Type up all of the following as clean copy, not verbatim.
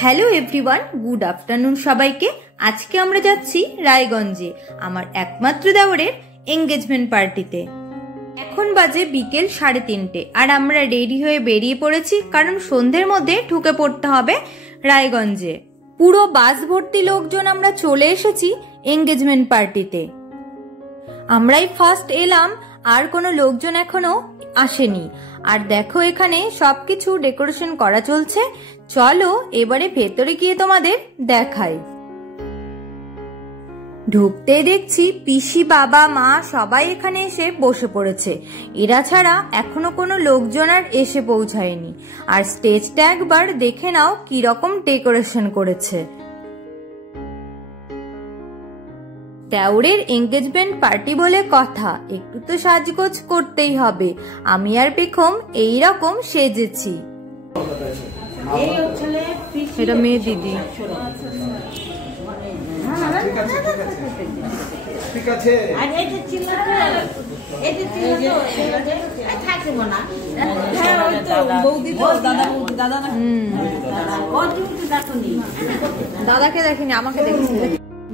Hello everyone, good afternoon সবাইকে। আজকে আমরা যাচ্ছি রায়গঞ্জে আমার একমাত্র দেওরের এঙ্গেজমেন্ট পার্টিতে। এখন বাজে বিকেল 3:30 আর আমরা রেডি হয়ে বেরিয়ে পড়েছি, কারণ সন্ধ্যের মধ্যে ঢুকে পড়তে হবে রায়গঞ্জে। পুরো বাস ভর্তি লোকজন আমরা চলে এসেছি এঙ্গেজমেন্ট পার্টিতে। আমরাই ফার্স্ট এলাম, আর কোনো লোকজন এখনো আসেনি। আর দেখো এখানে সবকিছু ডেকোরেশন করা চলছে। চলো এবারে ভেতরে গিয়ে তোমাদের দেখাই। ঢুকতে দেখছি পিসি, বাবা, মা সবাই এখানে এসে বসে পড়েছে। এরা ছাড়া এখনো কোনো লোকজন আর এসে পৌঁছায়নি। আর স্টেজটা একবার দেখে নাও কিরকম ডেকোরেশন করেছে। দেওরের এঙ্গেজমেন্ট পার্টি বলে কথা, একটু তো সাজগোজ করতেই হবে। আমি আর পেখম এইরকম সেজেছি। এটা মেয়ে দিদি। দাদাকে দেখিনি, আমাকে দেখছি।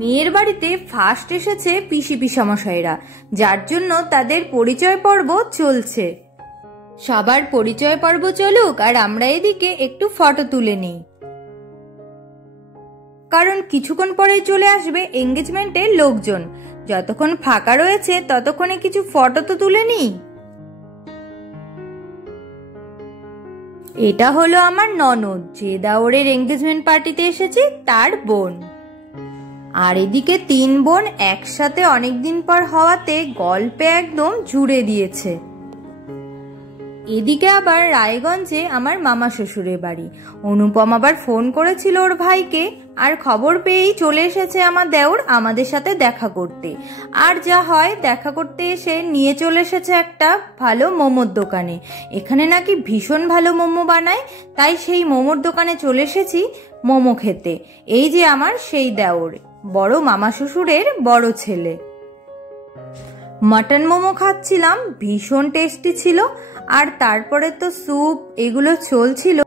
মেয়ের বাড়িতে ফার্স্ট এসেছে পিসি পিসামশাইরা, যার জন্য তাদের পরিচয় পর্ব চলছে। সবার পরিচয় পর্ব চলুক, আর আমরা এদিকে একটু ফটো তুলে নিই, কারণ কিছুক্ষণ পরে চলে আসবে এঙ্গেজমেন্টের লোকজন। যতক্ষণ ফাঁকা রয়েছে ততক্ষণে কিছু ফটো তো তুলে নিই। এটা হলো আমার ননদ, যে দেওরের এঙ্গেজমেন্ট পার্টিতে এসেছে তার বোন। আর এদিকে 3 বোন একসাথে অনেকদিন পর হওয়াতে গল্পে একদম জুড়ে দিয়েছে। এদিকে আবার রায়গঞ্জে আমার মামা শ্বশুরের বাড়ি। অনুপম আবার ফোন করেছিল ওর ভাইকে, আর খবর পেয়েই চলে এসেছে আমার দেওর আমাদের সাথে দেখা করতে। আর যা হয়, দেখা করতে এসে নিয়ে চলে এসেছে একটা ভালো মোমোর দোকানে। এখানে নাকি ভীষণ ভালো মোমো বানায়, তাই সেই মোমোর দোকানে চলে এসেছি মোমো খেতে। এই যে আমার সেই দেওর, বড় মামা শ্বশুরের বড় ছেলে। মাটন মোমো খাচ্ছিলাম, ভীষণ টেস্টি ছিল। আর তারপরে তো স্যুপ, এগুলো চলছিল।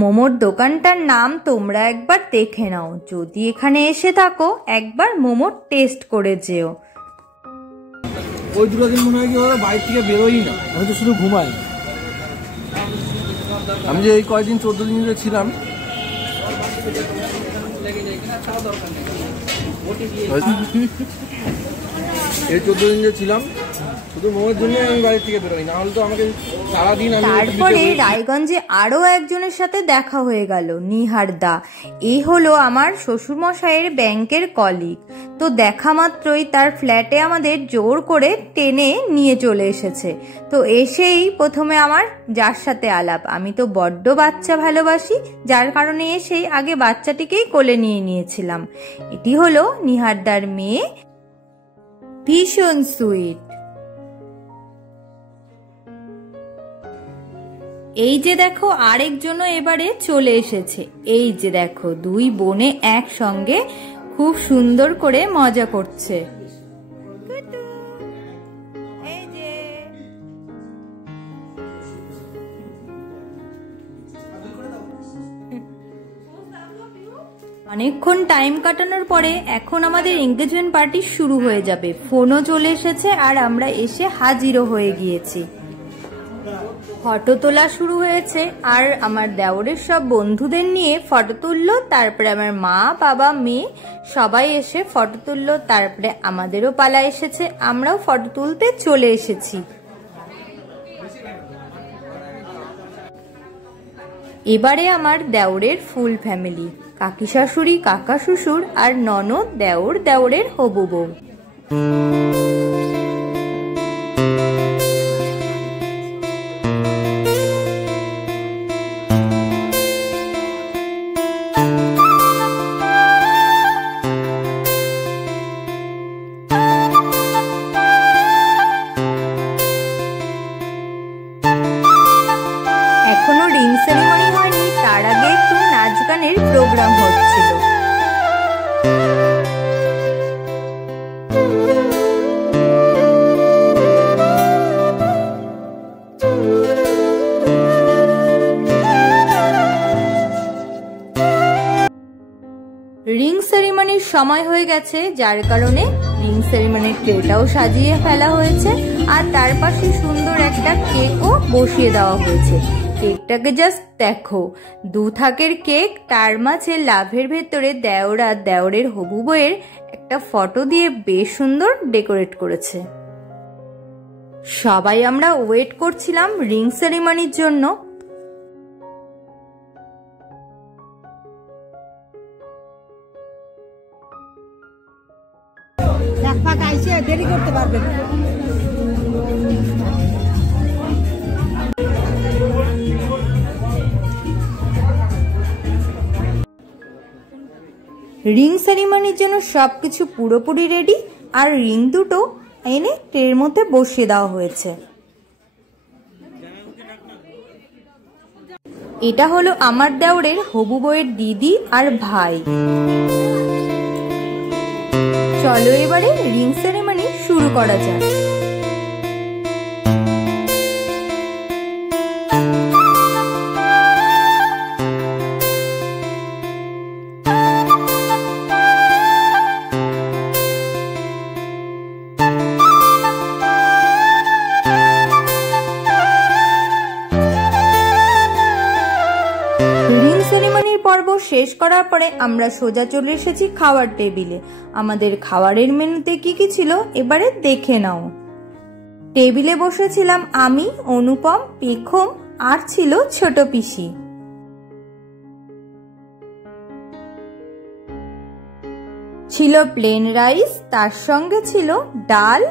মোমোর দোকানটার নাম তোমরা একবার দেখে নাও, যদি এখানে এসে থাকো একবার মোমো টেস্ট করে যেও। ওই 2 দিন মনে হয় কি ওরা বাইরে থেকে বেরোই না, হয়তো শুধু ঘুমায়। আমি যে এই কয়েকদিন 14 দিন ধরে ছিলাম, এই 14 দিন যে ছিলাম শুধু মোমের জন্য আমি বাড়ি থেকে বেরোই, না হলে তো আমাকে সারাদিন। তারপরে রায়গঞ্জে আরো একজনের সাথে দেখা হয়ে গেল, নিহার দা। এই হলো আমার শ্বশুর মশাইয়ের ব্যাংকের কলিগ। তো দেখা মাত্রই তার ফ্ল্যাটে আমাদের জোর করে টেনে নিয়ে চলে এসেছে। তো এসেই প্রথমে আমার যার সাথে আলাপ। আমি তো বড্ড বাচ্চা ভালোবাসি, যার কারণে এসেই আগে বাচ্চাটিকেই কোলে নিয়ে নিয়েছিলাম। এটি হলো নিহারদার মেয়ে, ভীষণ সুইট। এই যে দেখো আরেকজনও এবারে চলে এসেছে। এই যে দেখো 2 বোনে একসঙ্গে খুব সুন্দর করে মজা করছে। এই যে অনেকক্ষণ টাইম কাটানোর পরে এখন আমাদের এঙ্গেজমেন্ট পার্টি শুরু হয়ে যাবে। ফোনও চলে এসেছে আর আমরা এসে হাজিরও হয়ে গিয়েছি। ফটো তোলা শুরু হয়েছে, আর আমার দেওরের সব বন্ধুদের নিয়ে ফটো তুললো। তারপরে আমার মা, বাবা, মেয়ে সবাই এসে ফটো তুললো। তারপরে আমাদেরও পালা এসেছে, আমরাও ফটো তুলতে চলে এসেছি। এবারে আমার দেওরের ফুল ফ্যামিলি, কাকি শাশুড়ি, কাকা শ্বশুর আর ননদ, দেওর, দেওরের হবু বউ। এখনো রিং সেরিমনি হয়নি, তার আগে একটু নাচ গানের প্রোগ্রাম হচ্ছিল। রিং সেরিমনির সময় হয়ে গেছে, যার কারণে রিং সেরিমনির ট্রেটাও সাজিয়ে ফেলা হয়েছে আর তার পাশে সুন্দর একটা কেকও বসিয়ে দেওয়া হয়েছে। কেকটাকে জাস্ট দেখো, 2 থাকের কেক, তার মাঝে লাভের ভেতরে দেওর আর দেওরের হবু বউয়ের একটা ফটো দিয়ে বেশ সুন্দর ডেকোরেট করেছে। সবাই আমরা ওয়েট করছিলাম রিং সেরিমনির জন্য। দেরি করতে পারবেন। রিং সেরিমনির জন্য সবকিছু পুরোপুরি রেডি আর রিং দুটো এনে ট্রের মধ্যে বসিয়ে দেওয়া হয়েছে। এটা হলো আমার দেওরের হবু বউয়ের দিদি আর ভাই। চলো এবারে রিং সেরিমনি শুরু করা যাক। পর্ব শেষ করার পরে আমরা সোজা চলে এসেছি খাওয়ার টেবিলে। আমাদের খাবারের মেনুতে কি কি ছিল এবারে দেখে নাও। টেবিলে বসেছিলাম আমি, অনুপম, পেখম আর ছিল ছোট পিসি। ছিল প্লেন রাইস, তার সঙ্গে ছিল ডাল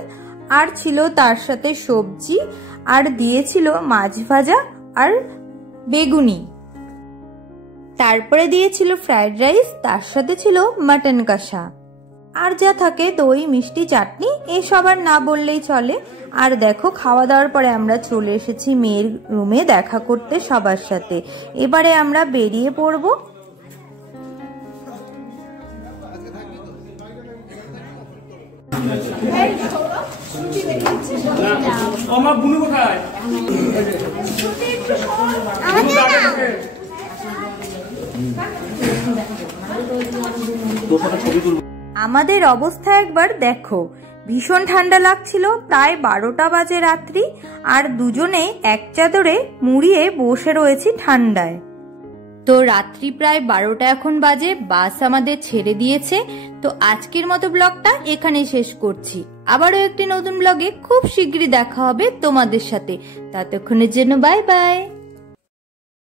আর ছিল তার সাথে সবজি আর দিয়েছিল মাছ ভাজা আর বেগুনি। তারপরে দিয়েছিল ফ্রাইড রাইস, তার সাথে ছিল মাটন কষা আর যা থাকে দই, মিষ্টি, চাটনি, এসব আর না বললেই চলে। আর দেখো, খাওয়া দাওয়ার পরে আমরা চলে এসেছি মেয়ের রুমে দেখা করতে সবার সাথে। এবারে আমরা বেরিয়ে পড়ব। আমাদের অবস্থা একবার দেখো, ভীষণ ঠান্ডা লাগছিল। প্রায় 12টা বাজে রাত্রি আর দুজনে এক চাদরে মুড়িয়ে বসে রয়েছি ঠান্ডায়। তো রাত্রি প্রায় 12টা এখন বাজে, বাস আমাদের ছেড়ে দিয়েছে। তো আজকের মতো ব্লগটা এখানে শেষ করছি। আবারও একটি নতুন ব্লগে খুব শীঘ্রই দেখা হবে তোমাদের সাথে। ততক্ষণের জন্য বাই বাই।